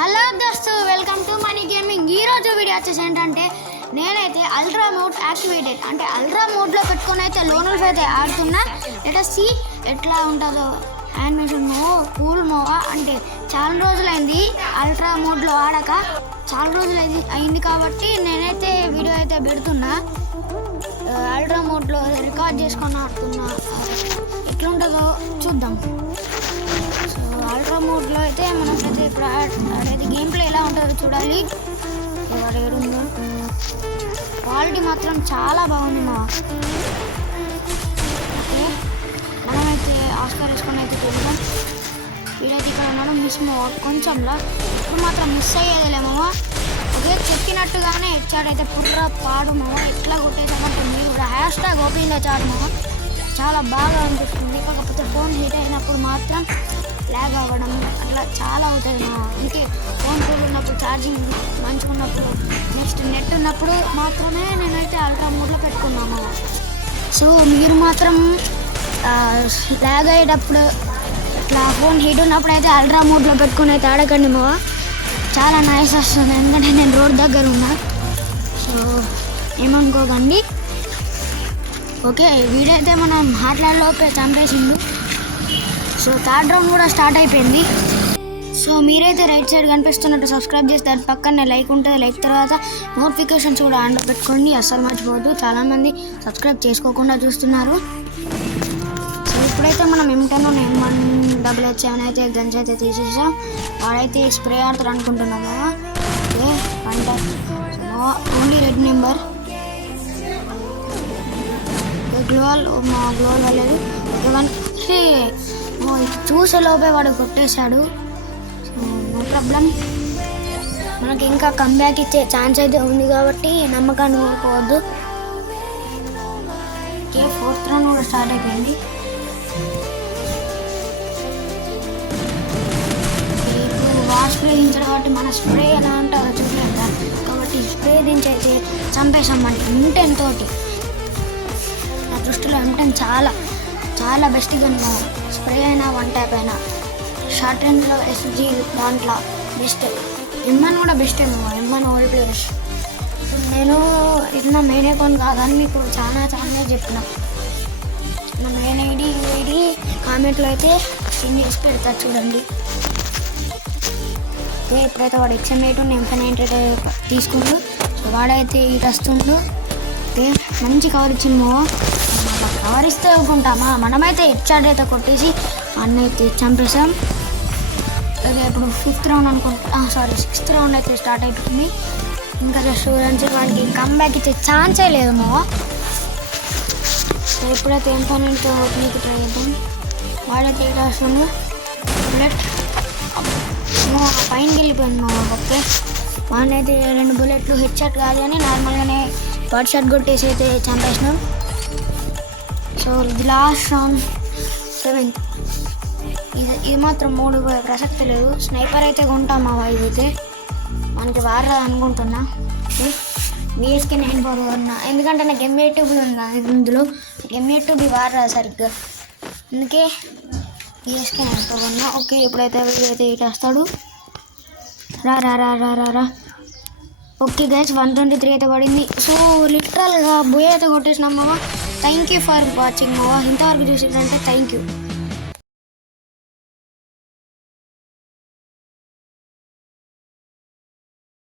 Hello దోస్తు, welcome to money gaming. ఈరోజు video వచ్చేసి ఏంటంటే నేనైతే అల్ట్రా మోడ్ యాక్టివేటెడ్ అంటే అల్ట్రా మోడ్లో పెట్టుకొని అయితే లోనల్స్ అయితే ఆడుతున్నా. సి ఎట్లా ఉంటుందో యానిమేషన్ కూల్ మోవా అంటే చాలా రోజులైంది అల్ట్రా మోడ్లో ఆడక, చాలా రోజులు అయింది కాబట్టి నేనైతే వీడియో అయితే పెడుతున్నా. అల్ట్రా మోడ్లో రికార్డ్ చేసుకొని ఆడుతున్నా, ఎట్లుంటుందో చూద్దాం. సో అల్ట్రా మోడ్లో అయితే మనకైతే ఇప్పుడు ఆడేది గేమ్ ప్లే ఎలా ఉంటుందో చూడాలి. ఏడుందో క్వాలిటీ మాత్రం చాలా బాగుంది. ఓకే, మనమైతే ఆస్కార్ వేసుకొని అయితే చూద్దాం. వీడైతే ఇక్కడ ఉన్నాడు, మిస్ కొంచెంలా ఇప్పుడు మాత్రం మిస్ అయ్యేదిలేమో. ఓకే, చెప్పినట్టుగానే హెచ్చాడైతే పుర్ర పాడు ఎట్లా కొట్టేసామంటే మీరు కూడా హ్యాష్ట్యాగ్ ఓపెన్ చాడు చాలా బాగా అనిపిస్తుంది. కాకపోతే ఫోన్ హీట్ అయినప్పుడు మాత్రం ల్యాగ్ అవ్వడం అట్లా చాలా అవుతుంది. అందుకే ఫోన్ కూల్ ఉన్నప్పుడు, ఛార్జింగ్ మంచిగా ఉన్నప్పుడు, నెక్స్ట్ నెట్ ఉన్నప్పుడు మాత్రమే నేనైతే అల్ట్రా మోడ్లో పెట్టుకున్నాము. సో మీరు మాత్రం ల్యాగ్ అయ్యేటప్పుడు ఇట్లా ఫోన్ హీట్ ఉన్నప్పుడు అయితే అల్ట్రా మోడ్లో పెట్టుకుని అయితే ఆడకండి చాలా నాయిస్ వస్తుంది. ఎందుకంటే నేను రోడ్ దగ్గర ఉన్నా, సో ఏమనుకోకండి. ఓకే, వీడైతే మనం మాట్లాడలోపే చంపేసిండు. సో థర్డ్ రౌండ్ కూడా స్టార్ట్ అయిపోయింది. సో మీరైతే రైట్ సైడ్ కనిపిస్తున్నట్టు సబ్స్క్రైబ్ చేస్తే అది పక్కనే లైక్ ఉంటుంది. లైక్ తర్వాత నోటిఫికేషన్స్ కూడా ఆన్లో పెట్టుకోండి, అస్సలు మర్చిపోవద్దు. చాలామంది సబ్స్క్రైబ్ చేసుకోకుండా చూస్తున్నారు. సో ఇప్పుడైతే మనం M10 M1 అయితే గన్స్ అయితే తీసేసాం. వాడైతే స్ప్రే ఆడుతారు అనుకుంటున్నాము. ఓకే, ఓన్లీ రెడ్ నెంబర్ గ్లోవల్ లేదు. చూసే లోపే వాడు కొట్టేశాడు. నో ప్రాబ్లం, మనకి ఇంకా కంబ్యాక్ ఇచ్చే ఛాన్స్ అయితే ఉంది కాబట్టి నమ్మకాన్ని కోల్పోవద్దు. ఓకే, ఫోర్త్ రౌండ్ కూడా స్టార్ట్ అయిపోయింది. ఇప్పుడు వాష్ స్ప్రే దించాడు కాబట్టి మన స్ప్రే ఎలా ఉంటుందో చూడలేదు కాబట్టి స్ప్రే దించి అయితే చంపేసాం. అంటే M10 తోటి నా దృష్టిలో M10 చాలా చాలా బెస్ట్ గన్. స్ప్రే అయినా, వన్ ట్యాప్ అయినా, షార్ట్ రేంజ్లో SG దాంట్లో బెస్ట్. M1 కూడా బెస్ట్ ఏమో, M1 ఓల్డ్ ప్లేయర్స్. నేను ఇట్లా మెయిన్ అకౌంట్ కాదని మీకు చాలా చెప్పిన. నా మెయిన్ ఐడి కామెంట్లో అయితే పిన్ చేసి పెడతా చూడండి. ఓకే, ఇప్పుడైతే వాడు XM8 M598 తీసుకుంటూ వాడైతే ఇటు వస్తుండు. ఓకే, మంచి కవర్ ఇచ్చిందో. కవర్ ఇస్తే ఊరుకుంటామా? మనమైతే హెడ్షాట్ అయితే కొట్టేసి అన్నైతే చంపేసాం. ఓకే, ఇప్పుడు సిక్స్త్ రౌండ్ అయితే స్టార్ట్ అయిపోతుంది. ఇంకా జస్ట్ వాడికి కంబ్యాక్ ఇచ్చే ఛాన్సే లేదు సో ఇప్పుడైతే M5 ఓపెనింగ్కి ట్రై చేద్దాం. వాడైతే ఇటు వస్తుంది. బుల్లెట్ పైనకి వెళ్ళిపోయింది ఓకే, వాడినైతే 2 బుల్లెట్లు హెడ్షాట్ కాదు కానీ నార్మల్గానే బాడీ షాట్ కొట్టేసి అయితే చంపేసినాం. సో ఇది లాస్ట్ రౌండ్ 7. ఇది మాత్రం 3 ప్రసక్తి లేదు. స్నైపర్ అయితే కొంటామా ఇదైతే మనకి వాడరాదు అనుకుంటున్నా. BSK 9 ఉన్నా, ఎందుకంటే నాకు M8 ఉందా ఇందులో. M8 వాడరాదు సరిగ్గా, అందుకే BSK 9 ఉన్నా. ఓకే, ఇప్పుడైతే వీడైతే ఇటు వస్తాడు. రా. ఓకే గైస్, 123 అయితే పడింది. సో లిటరల్గా బోయ్ అయితే కొట్టేసినాం థ్యాంక్ యూ ఫర్ వాచింగ్ ఇంతవరకు చూసిందంటే థ్యాంక్ యూ.